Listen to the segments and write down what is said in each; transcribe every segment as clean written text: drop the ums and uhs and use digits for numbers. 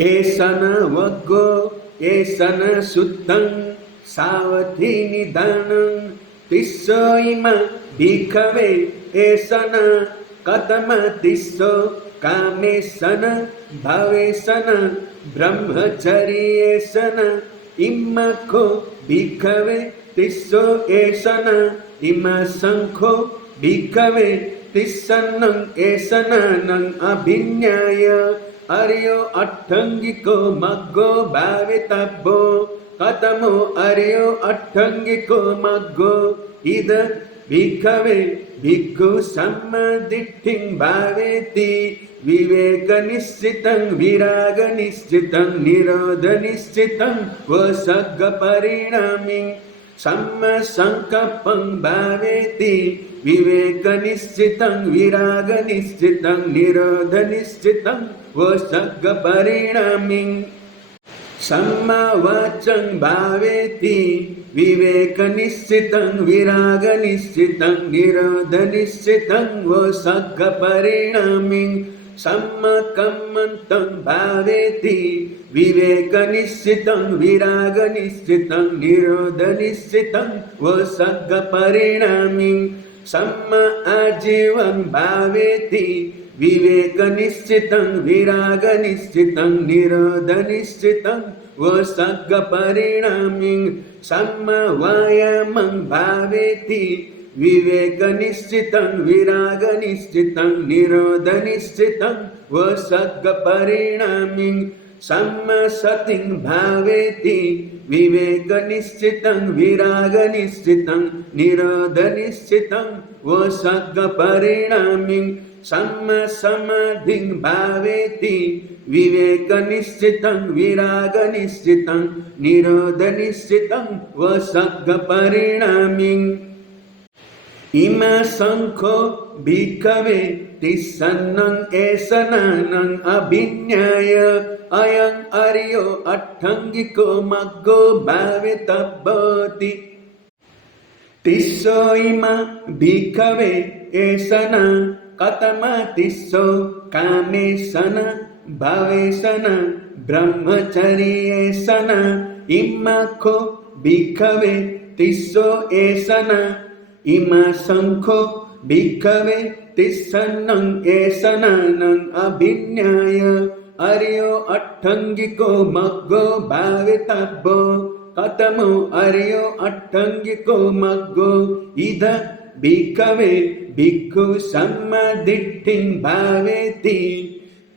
एसन वग्गो एसन शुद्धं सावधि निधानं तिस्सो इमा भिक्खवे एसन कथम तिस्सो कामेसन भावेसन ब्रह्मचर्येसन इम्मखो भिक्खवे तिस्सो एसन इमा संखो भिक्खवे तिस्सन्नं एसननं अभिन्याय अर्यो अट्ठंगिको मग्गो भावितब्बो कथमो अर्यो अट्ठंगिको मग्गो इद भिक्खवे भिक्खु सम्मदिट्ठिं भावेति विवेकनिश्चितं विरागनिश्चितं निरोधनिश्चितं वसग्गपरिणामिं सम्मसङ्कल्पं भावेति विवेकनिश्चितं विरागनिश्चितं निरोधनिश्चितं वसग्गपरिणामिं सम्मवाचं भावेति विवेकनिश्चितं विरागनिश्चितं निरोधनिश्चितं वसग्गपरिणामिं सम्मकम्मन्तं भावेति विवेकनिश्चितं विरागनिश्चितं निरोधनिश्चितं वसग्गपरिणामिं सम्म आजीवं भावेति विवेकनिश्चितं विरागनिश्चितं निरोधनिश्चितं वसग्गपरिणामिं सम्मवायामं भावेति विवेकनिश्चितं विरागनिश्चितं निरोधनिश्चितं वसग्गपरिणामिं सम्मसतिं भावेति विवेकनिश्चितं विरागनिश्चितं निरोधनिश्चितं वसग्गपरिणामिं सम्मसमाधिं भावेति विवेकनिश्चितं विरागनिश्चितं निरोधनिश्चितं वसग्गपरिणामिं इमा संखो भिक्खवे तिस्सन्नं एसननं अभिन्याय अयं अर्यो अट्ठंगिको मग्गो भावितब्बोति तिस्सो इमा भिक्खवे एसन कथम तिस्सो कामेसन भावेसन ब्रह्मचर्येसन इम्मखो भिक्खवे तिस्सो एसन इमा संखो भिक्खवे तिस्सन्नं एसननं अभिन्याय अर्यो अट्ठंगिको मग्गो भावितब्बो कथमो अर्यो अट्ठंगिको मग्गो इद भिक्खवे भिक्खु सम्मदिट्ठिं भावेति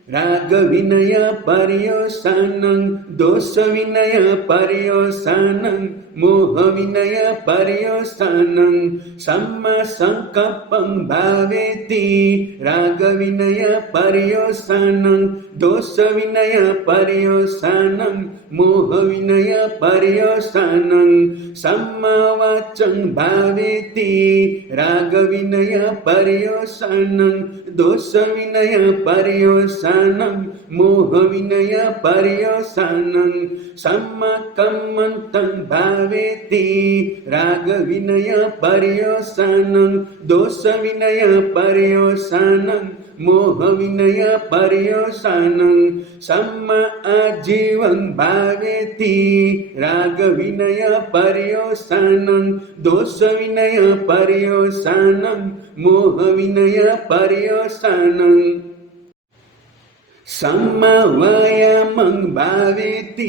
रागविनय पर्योसानं दोषविनय पर्योसानं मोहविनय पर्योसानं सम्मसङ्कल्पं भावेति रागविनय पर्योसानं दोषविनय पर्योसानं मोहविनय पर्योसानं सम्मवाचं भावेति रागविनय पर्योसानं दोषविनय पर्योसानं मोहविनय पर्योसानं सम्मकम्मन्तं भावेति रागविनय पर्योसानं दोषविनय पर्योसानं मोहविनय पर्योसानं सम्म आजीवं भावेति रागविनय पर्योसानं दोषविनय पर्योसानं मोहविनय पर्योसानं सम्मवायामं भावेति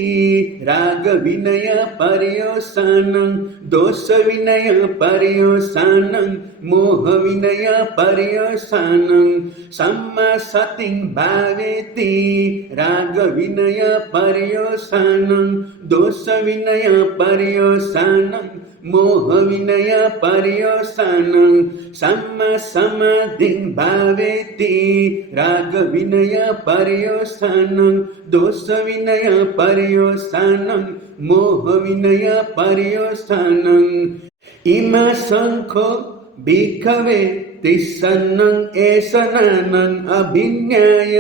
रागविनय पर्योसानं दोषविनय पर्योसानं मोहविनय पर्योसानं सम्मसतिं भावेति रागविनय पर्योसानं दोषविनय पर्योसानं मोहविनय पर्योसानं सम्मसमाधिं भावेति रागविनय पर्योसानं दोषविनय पर्योसानं मोहविनय पर्योसानं इमा संखो भिक्खवे तिस्सन्नं एसननं अभिन्याय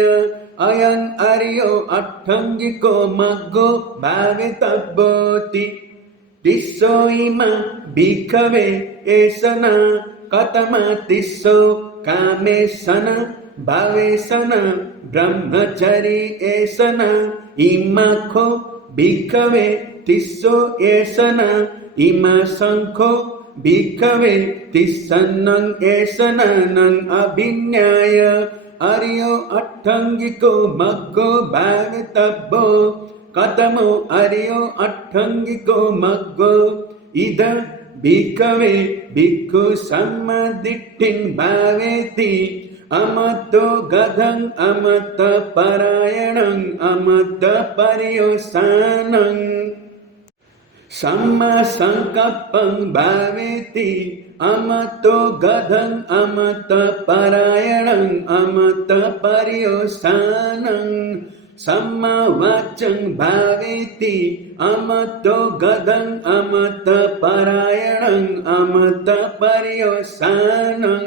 अयं अर्यो अट्ठंगिको मग्गो भावितब्बोति तिस्सो इमा भिक्खवे एसन कथम तिस्सो कामेसन भावेसन ब्रह्मचरी एसन इमाखो भिक्खवे तिस्सो एसन इमा संखो भिक्खवे तिस्सन्नं एसननं अभिन्याय अर्यो अट्ठंगिको मग्गो भावितब्बो कतमो अर्यो अट्ठंगिको मग्गो इद भिक्खवे भिक्खु सम्मदिट्ठिं भावेति अमत्तो गधं अमत्त परायणं अमत्त पर्योसानं सम्मा संकप्पं भावेति अमत्तो गधं अमत्त परायणं अमत्त पर्योसानं सम्मा वाचं भावेति अमत्तो गधं अमत्त परायणं अमत्त पर्योसानं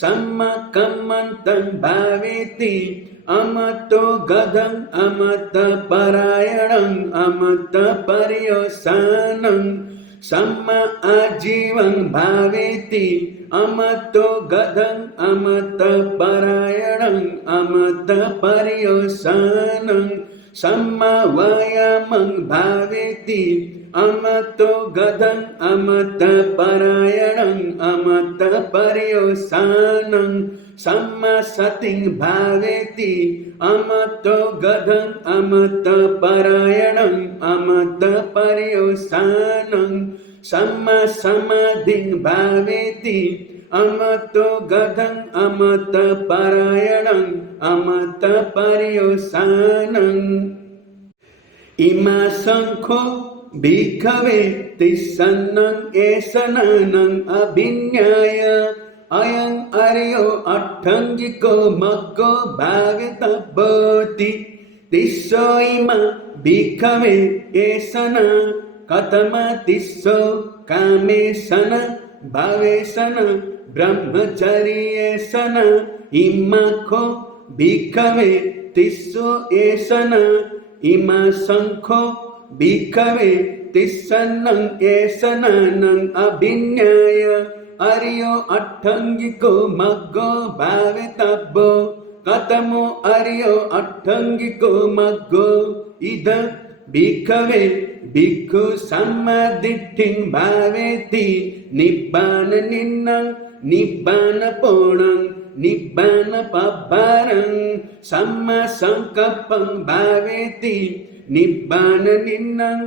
सम्मा कम्मन्तं भावेति अमत्तो गधं अमत्त परायणं अमत्त पर्योसानं सम्मा आजीवं भावेति अमत्तो गधं अमत्त परायणं अमत्त पर्योसानं सम्मा वायामं भावेति अमत्तो गधं अमत्त परायणं अमत्त पर्योसानं सम्मा सतिं भावेति अमत्तो गधं अमत्त परायणं अमत्त पर्योसानं सम्मा समाधिं भावेति अमत्तो गधं अमत्त परायणं अमत्त पर्योसानं इमा संखो भिक्खवे तिस्सन्नं एसननं अभिन्याय अयं अर्यो अट्ठंगिको मग्गो भावितब्बोति तिस्सो इमा भिक्खवे एसन कतम तिस्सो कामेसन भावेसन ब्रह्मचर्येसन इमाखो भिक्खवे तिस्सो एसन इमा संखो भिक्खवे तिस्सन्नं एसननं अभिन्याय अर्यो अट्ठंगिको मग्गो भावितब्बो कतमो अर्यो अट्ठंगिको मग्गो इद भिक्खवे भिक्खु सम्मदिट्ठिं भावेति निब्बाननिन्नं निब्बानपोणं निब्बानपब्बारं सम्मा संकप्पं भावेति निब्बाननिन्नं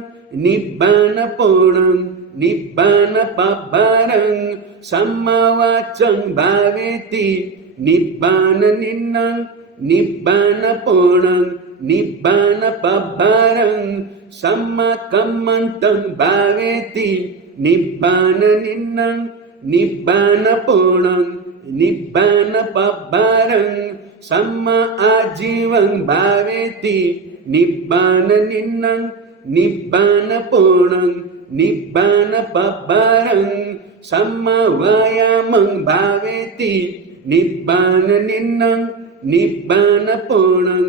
निब्बानपोणं निब्बानपब्बारं सम्मा वाचं भावेति निब्बाननिन्नं निब्बानपोणं निब्बानपब्बारं सम्मा कम्मन्तं भावेति निब्बाननिन्नं निब्बानपोणं निब्बानपब्बारं सम्मा आजीवं भावेति निब्बाननिन्नं निब्बानपोणं निब्बानपब्बारं सम्मा वायामं भावेति निब्बाननिन्नं निब्बानपोणं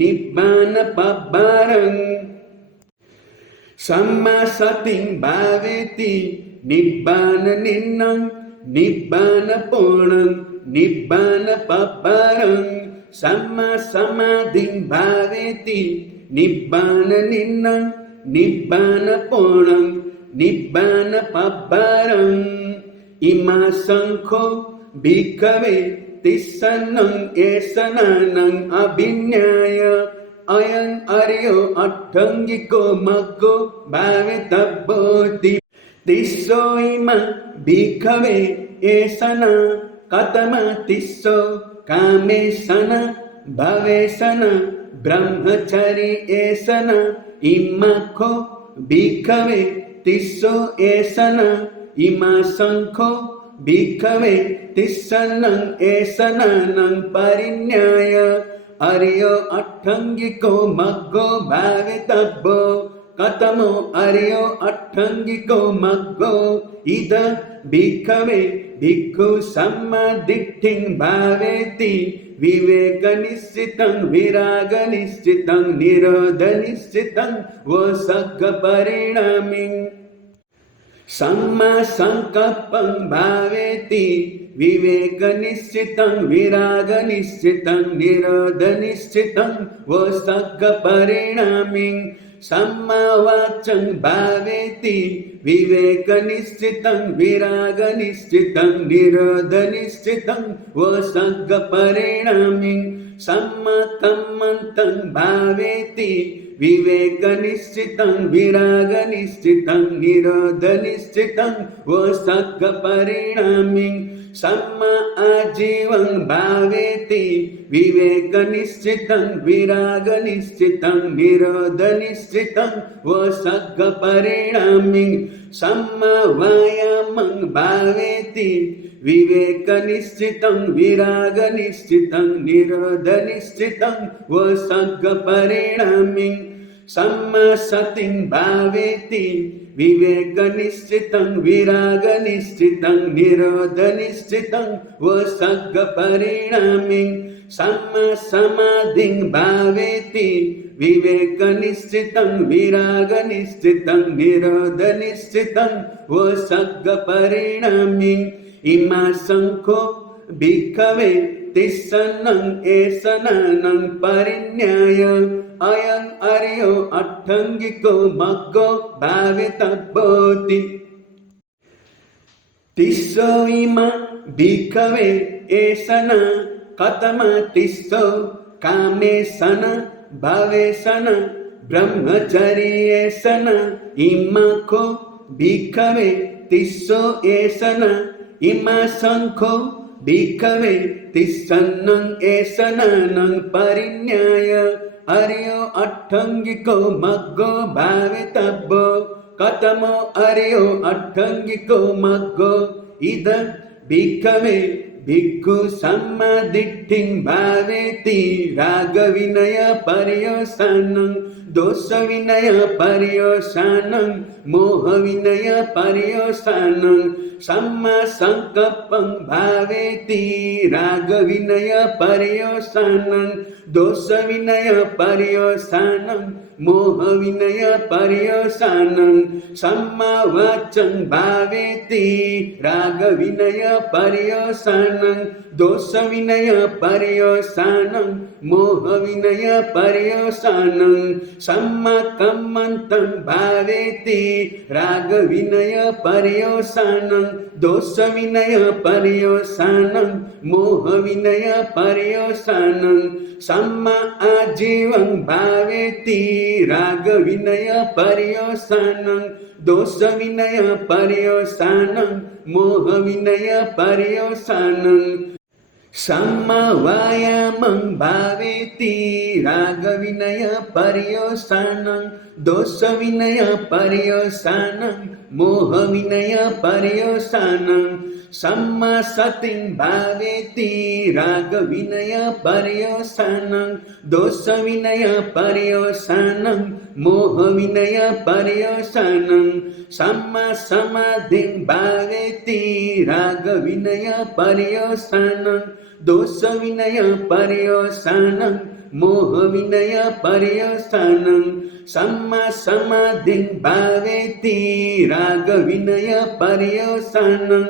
निब्बानपब्बारं सम्मा सतिं भावेति निब्बाननिन्नं निब्बानपोणं निब्बानपब्बारं सम्मा समाधिं भावेति निब्बाननिन्नं निब्बानपोणं निब्बानपब्बारं इमा संखो भिक्खवे तिस्सन्नं एसननं अभिन्याय अयं अर्यो अट्ठंगिको मग्गो भावितब्बोति तिस्सो इमा भिक्खवे एसन कतम तिस्सो कामेसन भवेसन ब्रह्मचरी एसन इमाखो भिक्खवे तिस्सो एसन इमा संखो भिक्खवे तिस्सन्नं एसननं परिन्याय अर्यो अट्ठंगिको मग्गो भावितब्बो कतमो अर्यो अट्ठंगिको मग्गो इद भिक्खवे भिक्खु सम्मदिट्ठिं भावेति विवेकनिश्चितं विरागनिश्चितं निरोधनिश्चितं वो सग्गपरिणामिं सम्मा संकप्पं भावेति विवेकनिश्चितं विरागनिश्चितं निरोधनिश्चितं वसग्गपरिणामिं सम्मा वाचं भावेति विवेकनिश्चितं विरागनिश्चितं निरोधनिश्चितं वसग्गपरिणामिं सम्मा कम्मन्तं भावेति विवेकनिश्चितं विरागनिश्चितं निरोधनिश्चितं वसग्गपरिणामिं सम्मा आजीवं भावेति विवेकनिश्चितं विरागनिश्चितं निरोधनिश्चितं वसग्गपरिणामिं सम्मा वायामं भावेति विवेकनिश्चितं विरागनिश्चितं निरोधनिश्चितं वसग्गपरिणामिं सम्मा सतिं भावेति विवेकनिश्चितं विरागनिश्चितं निरोधनिश्चितं वसग्गपरिणामिं सम्मा समाधिं भावेति विवेकनिश्चितं विरागनिश्चितं निरोधनिश्चितं वसग्गपरिणामिं इमा संखो भिक्खवे तिस्सन्नं एसननं परिज्ञाय अयं अर्यो अट्ठङ्गिको मग्गो भावितव्योति तिस्सो इमा भिक्खवे एसन कथम तिस्सो कामेसन भवेसन ब्रह्मचर्येसन इमको भिक्खवे तिस्सो एसन इमा संखो भिक्खवे तिस्सन्नं एसननं परिज्ञाय अर्यो अट्ठङ्गिको मग्गो भावितव्यो कथमो अर्यो अट्ठङ्गिको मग्गो इद भिक्खवे भिक्खु सम्मादिट्ठिं भावेति रागविनय पर्यवसानं दोषविनय पर्यवसानं मोहविनय पर्यवसानं सम्मा संकप्पं भावेति रागविनय पर्यवसानं दोषविनय पर्यवसानं मोहविनय पर्यवसानं सम्मा वाचं भावेति रागविनय पर्यवसानं दोषविनय पर्यवसानं मोहविनय पर्यवसानं सम्मा कम्मन्तं भावेति रागविनय पर्यवसानं दोषविनय पर्यवसानं मोहविनय पर्यवसानं सम्मा आजीवं भावेति रागविनय पर्यवसानं दोषविनय पर्यवसानं मोहविनय पर्यवसानं सम्मा वायामं भावेति रागविनय पर्यवसानं दोषविनय पर्यवसानं मोहविनय पर्यवसानं सम्मा सतिं भावेति रागविनय पर्यवसानं दोषविनय पर्यवसानं मोहविनय पर्यवसानं सम्मा समाधिं भावेति रागविनय पर्यवसानं दोषविनय पर्यवसानं मोहविनय पर्यवसानं सम्मा समाधिं भावेति रागविनय पर्यवसानं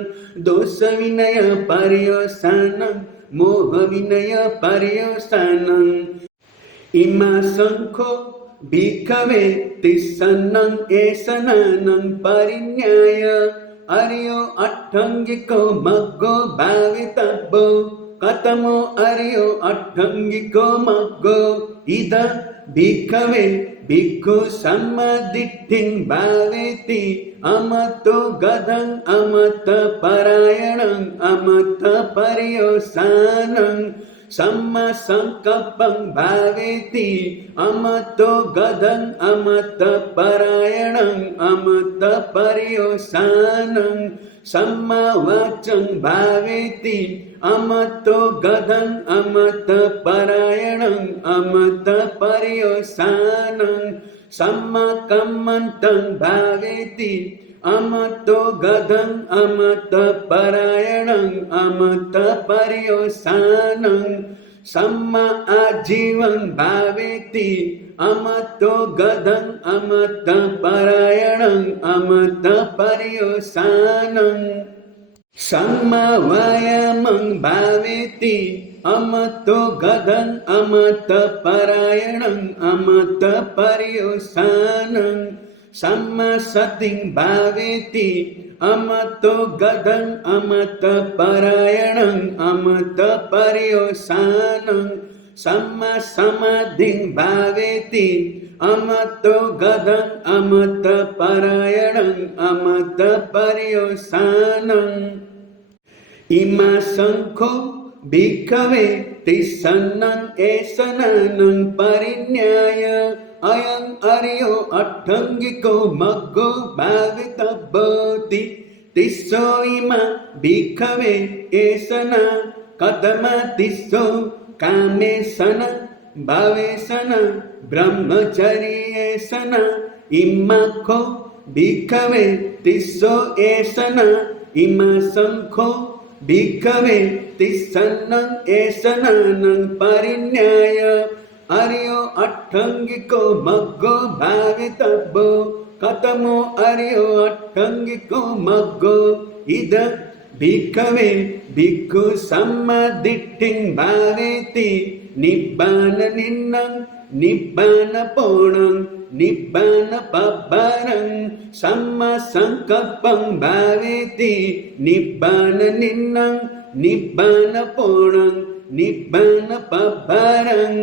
दोषविनय पर्यवसानं मोहविनय पर्यवसानं इमा संखो भिक्खवे तिस्सन्नं एसननं परिज्ञाय अर्यो अट्ठङ्गिको मग्गो भावितव्यो कथमो अर्यो अट्ठङ्गिको मग्गो इद भिक्खवे भिक्खु सम्मादिट्ठिं भावेति अमतो गदं अमत परायणं अमत पर्यवसानं सम्मा संकप्पं भावेति अमतो गदं अमत परायणं अमत पर्यवसानं सम्मा वाचं भावेति अमतो गदं अमत परायणं अमत पर्यवसानं सम्मा कम्मन्तं भावेति अमतो गदं अमत परायणं अमत पर्यवसानं सम्मा आजीवं भावेति अमतो गदं अमत परायणं अमत पर्युषानं सम्मा वायामं भावेति अमतो गदं अमत परायणं अमत पर्युषानं सम्मा सतिं भावेति अमतो गदं अमत परायणं अमत पर्युषानं सम्मा समाधिं भावेति अमतो गदं अमत परायणं अमत पर्युषानं इमा शंखो भिक्खवे तिसन्नं एषनं परिज्ञाय अयं अर्यो अट्ठङ्गिको मग्गो भावितव्योति तिस्सो इमा भिक्खवे एषन कथम तिस्सो कामेशन भावेशन ब्रह्मचर्येशन इम्मखो भिक्खवे तिस्सो एषन इमा शंखो भिक्खवे तिसन्नं एषनं परिज्ञाय अर्यो अट्ठङ्गिको मग्गो भावितव्यो कथमो अर्यो अट्ठङ्गिको मग्गो इद भिक्खवे भिक्खु सम्मदिट्ठिं भावेति निब्बान निन्नं निब्बान पोणं निब्बान पब्बरं सम्मा संकल्पं भावेति निब्बान निन्नं निब्बान पोणं निब्बान पब्बरं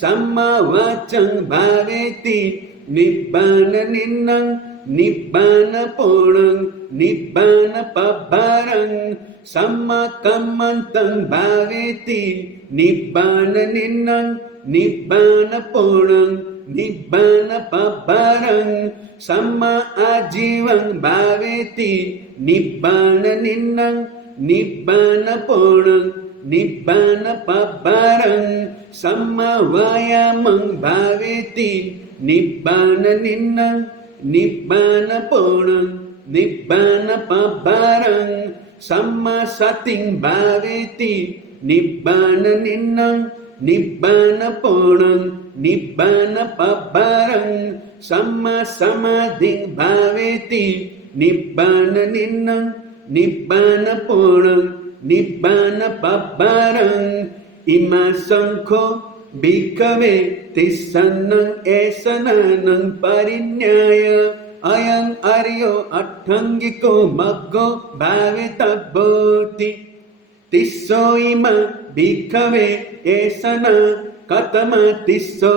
सम्मा वाचं भावेति निब्बान निन्नं निब्बान पोणं निब्बान पब्बरं सम्मा कम्मन्तं भावेति निब्बान निन्नं निब्बान पोणं निब्बान पब्बरं सम्मा आजीवं भावेति निब्बान निन्नं निब्बान पोणं निब्बान पब्बरं सम्मा वायामं भावेति निब्बान निन्नं निब्बान पोणं निब्बान पब्बरं सम्मा सतिं भावेति निब्बान निन्नं निब्बान पोणं निब्बान पब्बरं सम्मा समाधिं भावेति निब्बान निन्नं निब्बान पोणं निब्बान पब्बरं इमा शंखो भिक्खवे तिसन्नं एषनं परिज्ञाय अयं अर्यो अट्ठङ्गिको मग्गो भावितव्योति तिस्सो इमा भिक्खवे एषन कथम तिस्सो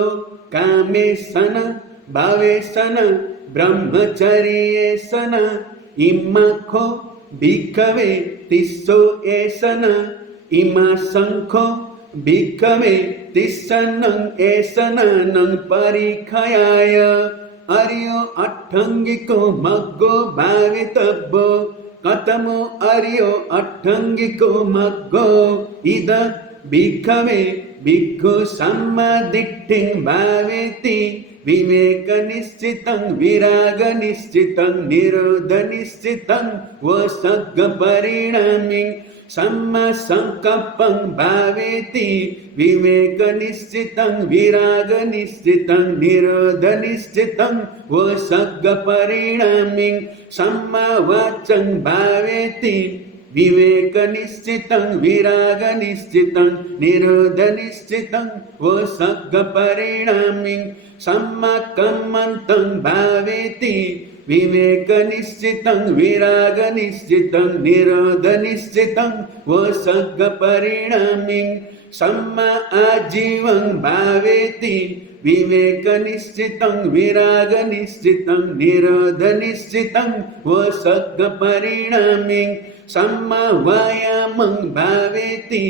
कामेशन भावेशन ब्रह्मचर्येशन इम्मखो भिक्खवे तिस्सो एषन इमा शंखो भिक्खवे तिसन्नं एषनं परिखयाय अर्यो अट्ठङ्गिको मग्गो भावितव्यो कथमो अर्यो अट्ठङ्गिको मग्गो इद भिक्खवे भिक्खु सम्मदिट्ठिं भावेति विवेकनिश्चितं विरागनिश्चितं निरोधनिश्चितं वसग्गपरिणामिं सम्मा संकल्पं भावेति विवेकनिश्चितं विरागनिश्चितं निरोधनिश्चितं वसग्गपरिणामिं सम्मा वाचं भावेति विवेकनिश्चितं विरागनिश्चितं निरोधनिश्चितं वसग्गपरिणामिं सम्मा कम्मन्तं भावेति विवेकनिश्चितं विरागनिश्चितं निरोधनिश्चितं वसग्गपरिणामिं सम्मा आजीवं भावेति विवेकनिश्चितं विरागनिश्चितं निरोधनिश्चितं वसग्गपरिणामिं सम्मा वायामं भावेति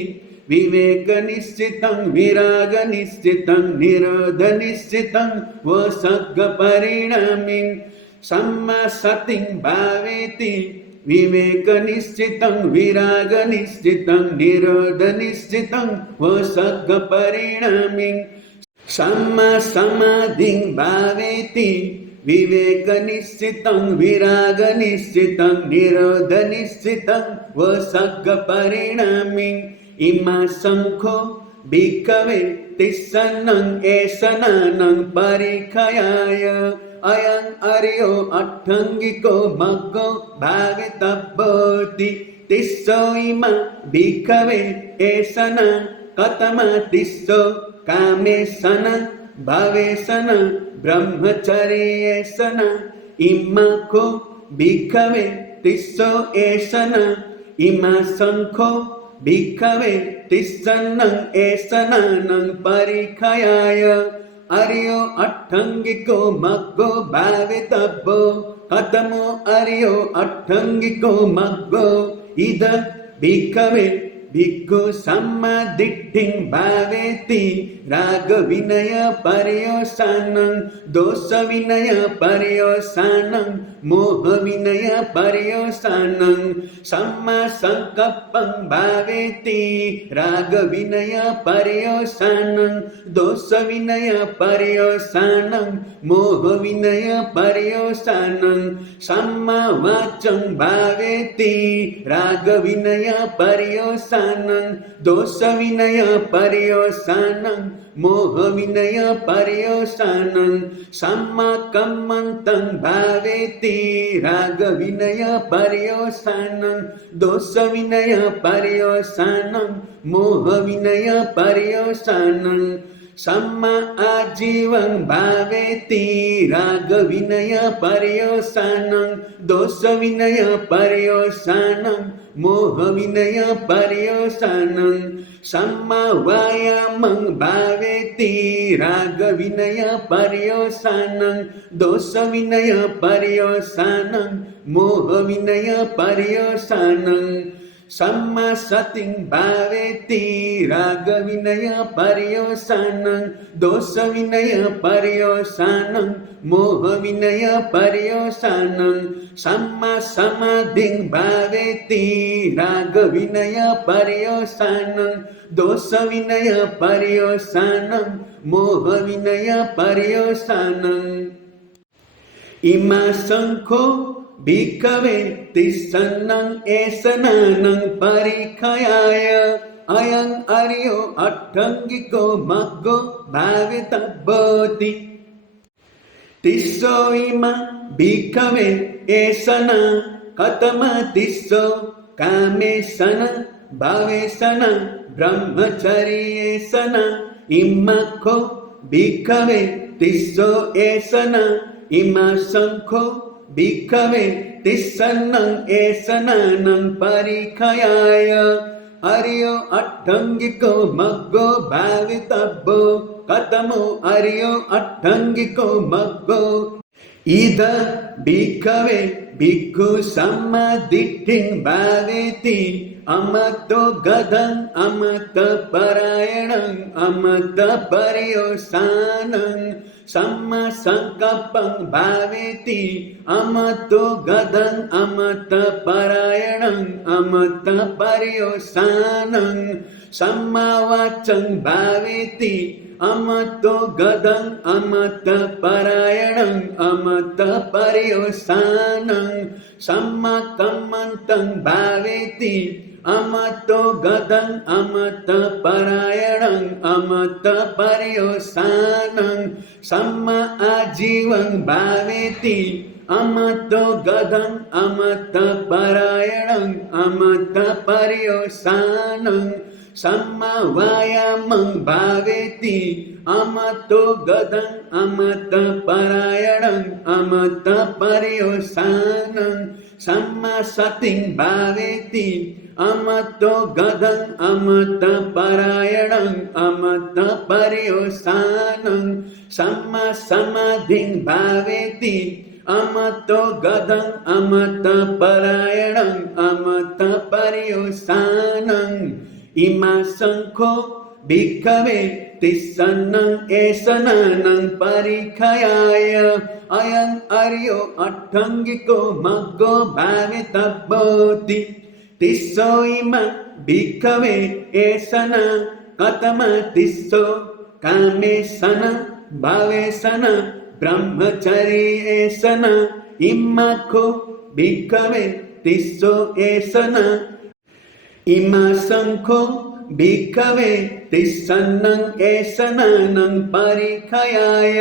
विवेकनिश्चितं विरागनिश्चितं निरोधनिश्चितं वसग्गपरिणामिं सम्मा सतिं भावेति विवेकनिश्चितं विरागनिश्चितं निरोधनिश्चितं वसग्गपरिणामिं सम्मा समाधिं भावेति विवेकनिश्चितं विरागनिश्चितं निरोधनिश्चितं वसग्गपरिणामिं इमा शंखो භික්ඛවේ තිස්සන්නං ඒසනානං පරිඛයාය අයං අරියෝ අට්ඨංගිකෝ මග්ගෝ භාවිතබ්බෝති තිස්සෝ ඉමං භික්ඛවේ ඒසනං කතම තිස්සෝ කාමේසන භවේසන බ්‍රහ්මචර්යේසන ඉම්මකෝ භික්ඛවේ තිස්සෝ ඒසන ඉමා සංඛෝ භික්ඛවේ තිස්සන්නං ඒසනානං පරිඛයාය අරියෝ අට්ඨංගිකෝ මග්ගෝ භාවිතබ්බෝ කතමෝ අරියෝ අට්ඨංගිකෝ මග්ගෝ ඉද භික්ඛවේ භික්ඛු සම්මා දිට්ඨිං භාවේති රාග විනය පරියෝසනං දෝෂ විනය පරියෝසනං මෝහ විනය පරියෝසනං සම්මා සංකප්පං භාවේති රාග විනය පරියෝසනං දෝෂ විනය පරියෝසනං මෝහ විනය පරියෝසනං සම්මා වාචං භාවේති රාග විනය පරියෝසනං දෝෂ විනය පරියෝසනං මෝහ විනය පරියෝසනං සම්මා කම්මන්තං භාවේති රාග විනය පරියෝසනං දෝෂ විනය පරියෝසනං මෝහ විනය පරියෝසනං සම්මා ආජීවං භාවේති රාග විනය පරියෝසනං දෝෂ විනය පරියෝසනං මෝහ විනය පරියෝසනං සම්මා වායාමං භාවේති රාග විනය පරියෝසනං දෝෂ විනය පරියෝසනං මෝහ විනය පරියෝසනං සම්මා සතිං භාවේති රාග විනය පරියෝසනං දෝෂ විනය පරියෝසනං මෝහ විනය පරියෝසනං සම්මා සමාධිං භාවේති රාග විනය පරියෝසනං දෝෂ විනය පරියෝසනං මෝහ විනය පරියෝසනං ඉමා සංඛෝ භික්ඛවේ තිස්සන්නං ඒසනානං පරිඛයාය අයං අරියෝ අට්ඨංගිකෝ මග්ගෝ භාවිතබ්බෝති තිස්සෝ ඉමං භික්ඛවේ ඒසන කතම තිස්සෝ කාමේසන භවේසන බ්‍රහ්මචර්යේසන ඉම්මඛෝ භික්ඛවේ තිස්සෝ ඒසන ඉමා සංඛෝ භික්ඛවේ තිස්සන්නං ඒසනානං පරිඛයාය අරියෝ අට්ඨංගිකෝ මග්ගෝ භාවිතබ්බෝ කතමෝ අරියෝ අට්ඨංගිකෝ මග්ගෝ ඉද භික්ඛවේ භික්ඛු සම්මා දිට්ඨිං භාවේති අමත්තෝ ගදං අමත්ත පරායණං අමත්ත පරියෝසනං සම්මා සංකප්පං භාවේති අමත්තෝ ගදං අමත්ත පරායණං අමත්ත පරියෝසනං සම්මා වාචං භාවේති අමත්තෝ ගදං අමත්ත පරායණං අමත්ත පරියෝසනං සම්මා කම්මන්තං භාවේති අමත්තෝ ගදං අමත්ත පරායණං අමත්ත පරියෝසනං සම්මා ආජීවං භාවේති අමත්තෝ ගදං අමත්ත පරායණං අමත්ත පරියෝසනං සම්මා වායාමං භාවේති අමත්තෝ ගදං අමත්ත පරායණං අමත්ත පරියෝසනං සම්මා සතිං භාවේති අමත්තෝ ගදං අමත්ත පරායණං අමත්ත පරියෝසනං සම්මා සමාධිං භාවේති අමත්තෝ ගදං අමත්ත පරායණං අමත්ත පරියෝසනං ඉමා සංඛෝ භික්ඛවේ තිස්සන්නං ඒසනානං පරිඛයාය අයං අරියෝ අට්ඨංගිකෝ මග්ගෝ භාවිතබ්බෝති තිස්සෝ ඉමං භික්ඛවේ ඒසන කතම තිස්සෝ කාමේසන භවේසන බ්‍රහ්මචර්යේසන ඉම්මඛෝ භික්ඛවේ තිස්සෝ ඒසන ඉමා සංඛෝ भिक्खवे तिस्सन्नं एसनानं परिखयाय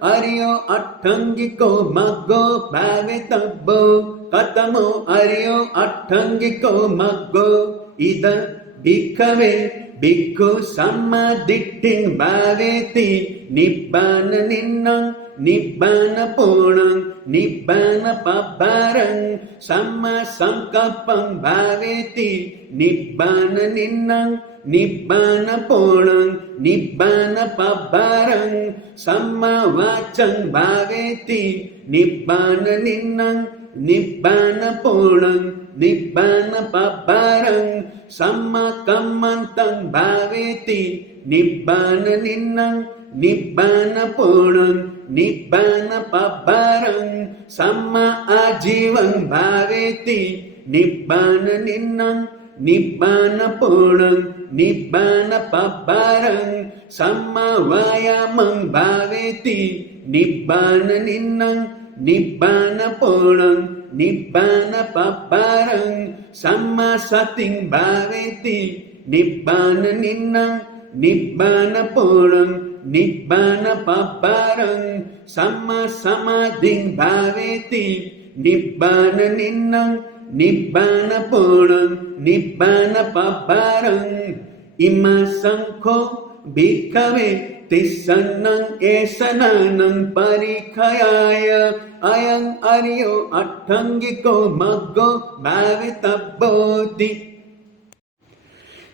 Aryo Attangiko Maggo Bhavettabbo Katamo Aryo Attangiko Maggo Ida Bhikkave Bhikkhu Sammaditting Bhaveti Nibbana Ninnang Nibbana Purnang Nibbana Pabbarang Samma Sankappang Bhaveti Nibbana Ninnang Nibbana Purnang Nibbana Pabbarang Samma Vachang Bhaveti Nibbana Ninnang Nibbana Purnang Nibbana Pabbarang Samma Kammantang Bhaveti Nibbana Ninnang Nibbana Purnang Nibbana Pabbarang Samma Ajivang Bhaveti Nibbana Ninnang Nibbana Purnang Nibbana Pabbarang Samma Vayamang Bhaveti Nibbana Ninnang Nibbana Purnang Nibbana Pabbarang Samma Sating Bhaveti Nibbana Ninnang Nibbana Purnang Nibbana Pabbarang Samma Samadhing Bhaveti Nibbana Ninnang Nibbana Purnang Nibbana Pabbarang Ima Sankho Bhikkave Tissannang Esananang Parikhayaya Ayang Aryo Attangiko Maggo Bhavettabbo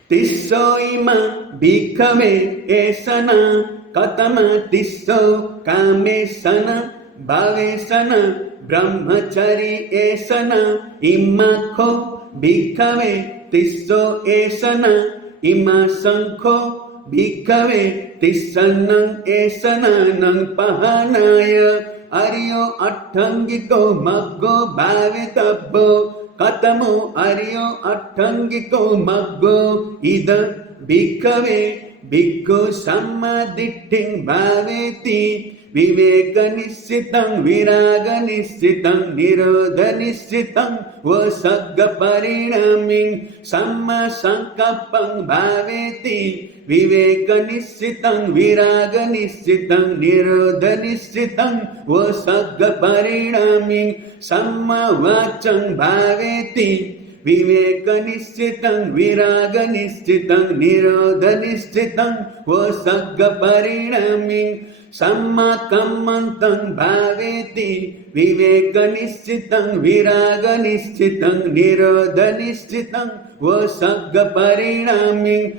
Tisso Ima Bhikkave Esana Katama Tisso Kamesana Bhavesana Brahmachari Esana Immakho Bhikkave Tisso Esana Ima Sankho Bhikkave Tissannang Esananang Pahanaya Aryo Attangiko Maggo Bhavettabbo Katamo Aryo Attangiko Maggo Ida Bhikkave Bhikkhu Sammaditting Bhaveti Viveka Nissitang Viraga Nissitang Nirodha Nissitang Vasagga Parinaming Samma Sankappang Bhaveti Viveka Nissitang Viraga Nissitang Nirodha Nissitang Vasagga Parinaming Samma Vachang Bhaveti Viveka Nissitang Viraga Nissitang Nirodha Nissitang Vasagga Parinaming Samma Kammantang Bhaveti Viveka Nissitang Viraga Nissitang Nirodha Nissitang Vasagga Parinaming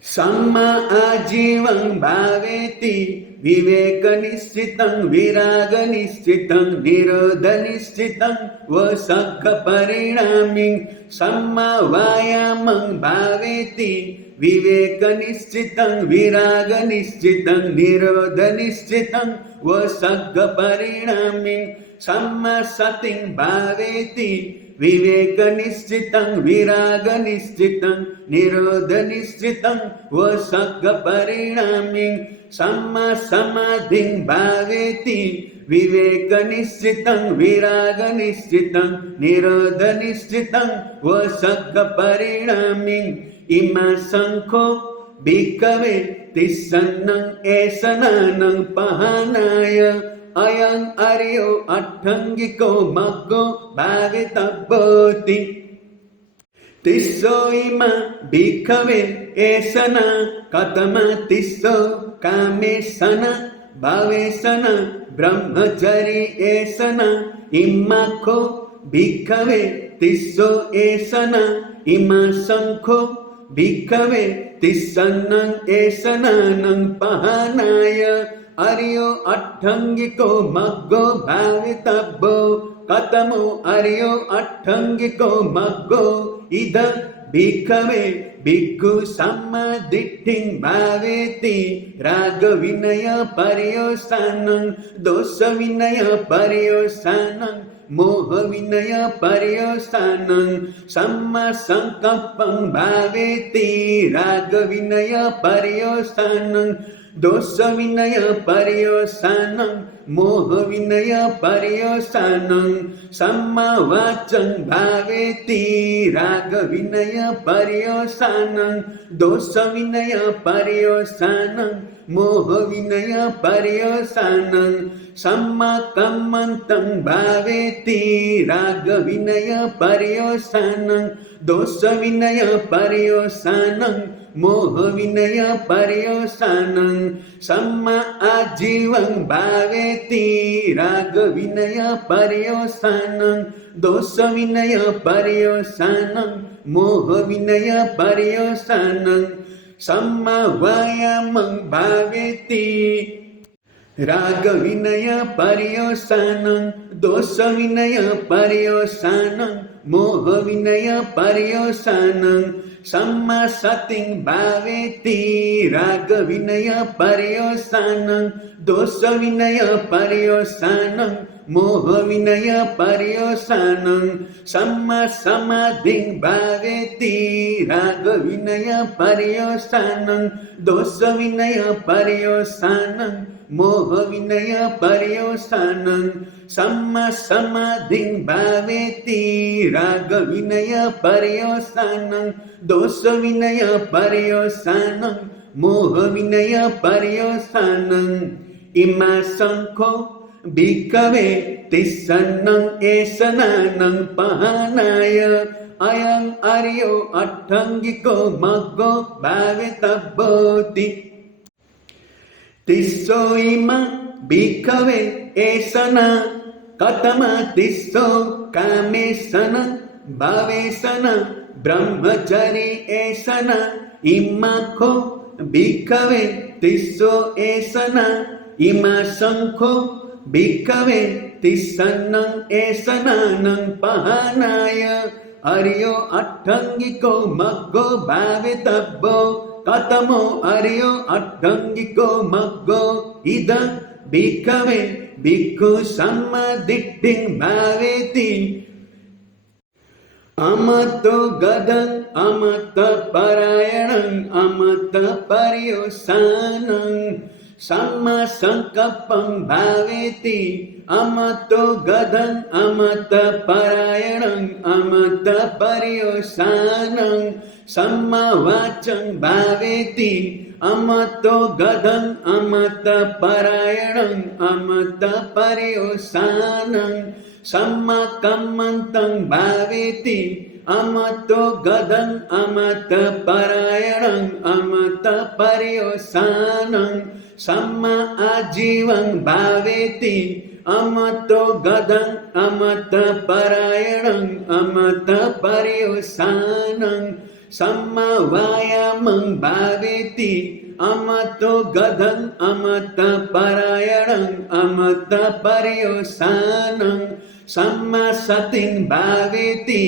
Samma Ajivang Bhaveti Viveka Nissitang Viraga Nissitang Nirodha Nissitang Vasagga Parinaming Samma Vayamang Bhaveti Viveka Nissitang Viraga Nissitang Nirodha Nissitang Vasagga Parinaming Samma Sating Bhaveti Viveka Nissitang Viraga Nissitang Nirodha Nissitang Vasagga Parinaming Samma Samadhing Bhaveti Viveka Nissitang Viraga Nissitang Nirodha Nissitang Vasagga Parinaming Ima Sankho Bhikkave Tissannang Esananang Pahanaya Ayang Aryo Attangiko Maggo Bhavettabbo Tisso Ima Bhikkave Esana Katama Tisso Kamesana Bhavesana Brahmachari Esana Immakho Bhikkave Tisso Esana Ima Sankho Bhikkave Tissannang Esananang Pahanaya Aryo Attangiko Maggo Bhavettabbo Katamo Aryo Attangiko Maggo Ida Bhikkave Bhikkhu Sammaditting Bhaveti Raga Vinaya Paryosanang Dosa Vinaya Paryosanang Moha Vinaya Paryosanang Samma Sankappang Bhaveti Raga Vinaya Paryosanang दोषविनय पर्यवसानं मोहविनय पर्यवसानं सम्मावाचं भावेति रागविनय पर्यवसानं दोषविनय पर्यवसानं मोहविनय पर्यवसानं सम्माकम्मन्तं भावेति रागविनय पर्यवसानं दोषविनय पर्यवसानं मोहविनय पर्यवसानं सम्मा आजीवं भावेति रागविनय पर्यवसानं दोषविनय पर्यवसानं मोहविनय पर्यवसानं सम्मा वायामं भावेति रागविनय पर्यवसानं दोषविनय पर्यवसानं मोहविनय पर्यवसानं सम्मा सतिं भावेति रागविनय पर्यवसानं दोषविनय पर्यवसानं मोहविनय पर्यवसानं सम्मा समाधिं भावेति रागविनय पर्यवसानं दोषविनय पर्यवसानं मोहविनय पर्यवसानं सम्मा समाधिं भावेति रागविनय पर्यवसानं दोषविनय पर्यवसानं मोहविनय पर्यवसानं इमा शङ्खो भिक्खवे तिस्सन्नं एषणानं पहानाय अयं आर्यो अट्टङ्गिको मग्गो भावेतव्योति तिस्सो इमा भिक्खवे एषणा कथमतिस्सो कामेषण भावेषण ब्रह्मचरी एषण इमाखो भिक्खवे तिस्सो एषण इमा शङ्खो भिक्खवे तिस्सन्नं एषणानं पहानाय अर्यो अट्टङ्गिको मग्गो भावेतव्यो कथमो अर्यो अट्टङ्गिको मग्गो इदं भिक्खवे भिक्खु सम्मदिट्ठिं भावेति अमतो गदं अमतपरायणं अमतपर्यवसानं सम्मसङ्कल्पं भावेति अमतो गदं अमतपरायणं अमतपर्यवसानं सम्मवाचं भावेति अमतो गदं अमतपरायणं अमतपर्यवसानं सम्मकम्मन्तं भावेति अमतो गदं अमतपरायणं अमतपर्यवसानं सम्मा आजीवं भावेति अमतो गदं अमतपरायणं अमतपर्यवसानं सम्मा वायामं भावेति अमतो गदं अमतपरायणं अमतपर्यवसानं सम्मा सतिं भावेति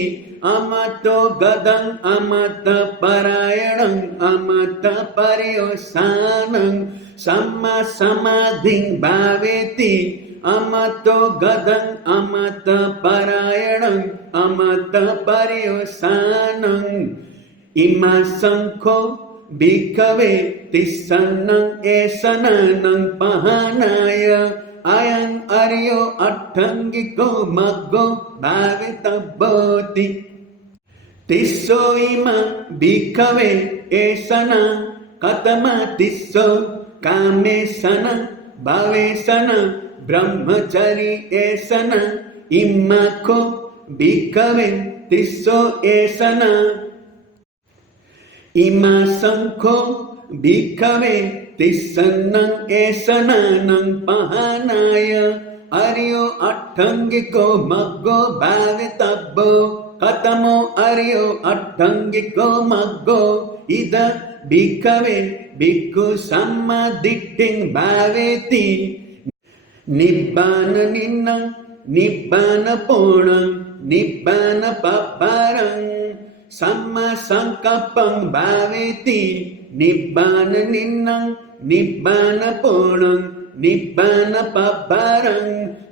अमतो गदं अमतपरायणं अमतपर्यवसानं सम्मा समाधिं भावेति अमतो गदं अमतपरायणं अमतपर्यवसानं इमा शङ्खो भिक्खवे तिस्सन्नं एषणानं पहानाय अयं आर्यो अट्टङ्गिको मग्गो भावेतव्योति तिस्सो इमा भिक्खवे एषणा कथमतिस्सो कामेषण भावेषण ब्रह्मचरी एषण इमाखो भिक्खवे तिस्सो एषण इमा शङ्खो भिक्खवे तिस्सन्नं एषणानं पहानाय आर्यो अट्टङ्गिको मग्गो भावेतव्यो कथमो आर्यो अट्टङ्गिको मग्गो इदं भिक्खवे भिक्खु सम्मदिट्ठिं भावेति निब्बाननिन्नं निब्बानपूर्णं निब्बानपब्बारं सम्मसङ्कल्पं भावेति निब्बाननिन्नं निब्बानपूर्णं निब्बानपब्बारं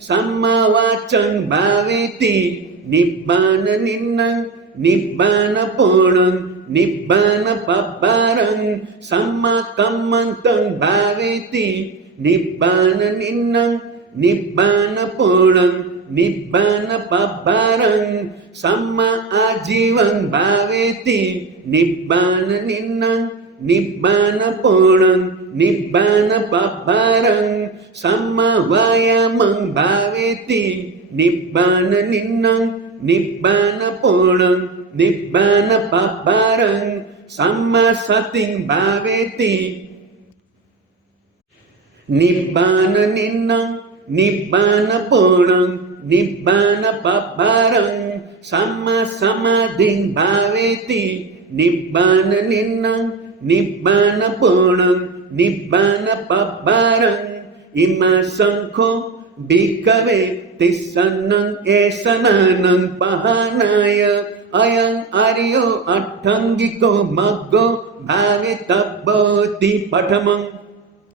सम्मवाचं भावेति निब्बाननिन्नं निब्बानपूर्णं निब्बानपब्बारं सम्मकम्मन्तं भावेति निब्बाननिन्नं निब्बानपूर्णं निब्बानपब्बारं सम्मा आजीवं भावेति निब्बाननिन्नं निब्बानपूर्णं निब्बानपब्बारं सम्मा वायामं भावेति निब्बाननिन्नं निब्बानपूर्णं निब्बानपब्बारं सम्मा सतिं भावेति निब्बाननिन्नं निब्बानपूर्णं निब्बानपब्बारं सम्मा समाधिं भावेति निब्बाननिन्नं निब्बानपूर्णं निब्बानपब्बारं इमा शङ्खो भिक्खवे तिस्सन्नं एषणानं पहानाय अयं आर्यो अट्टङ्गिको मग्गो भावेतव्योऽति पठमम्